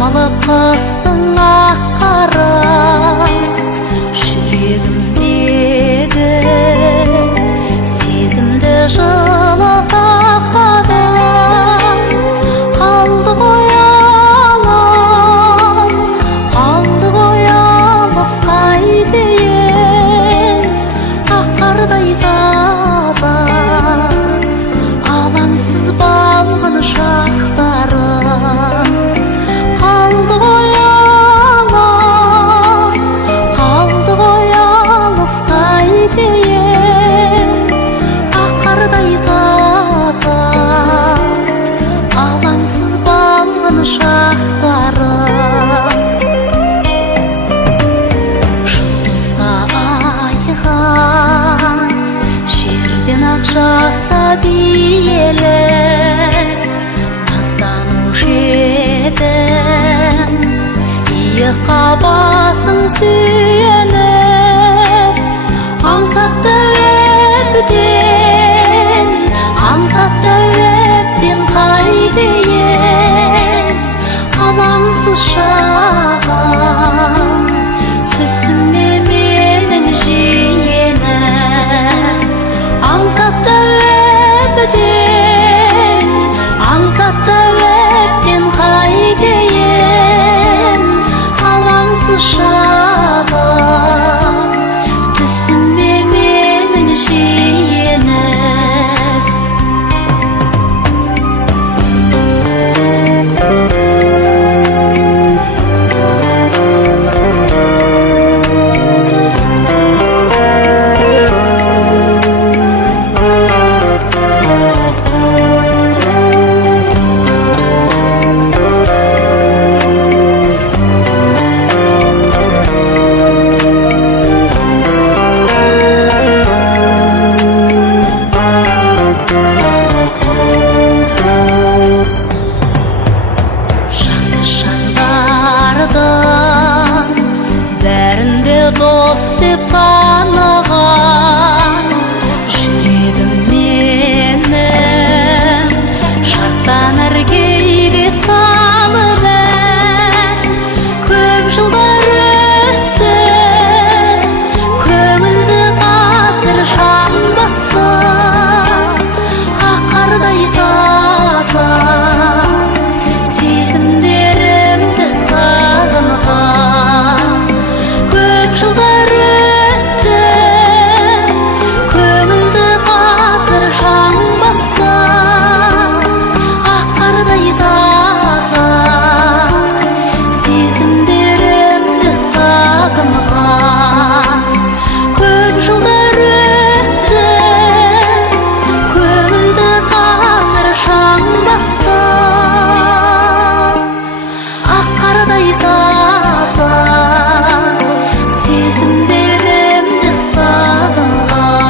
Шамалы қыстың ақ қары жүрегімдегі сезімді жылы сақтады. Қалды ғой алыс қайтейін, ақ қардай таза алаңсыз балғын шақтары. Қалды ғой алыс қайтейін, ақ қардай таза алаңсыз балғын шақтары. Жұлдызға айға жерден ақ жасап иелі назданушы едім, иыққа басың сүйеніп. Аңсатты өптен қайтейін, алаңсыз шағым түсіме менің жиенім. Аңсатты өптен қайтейін, алаңсыз шағым түсіме менің жиенім. Жақсы шақтарды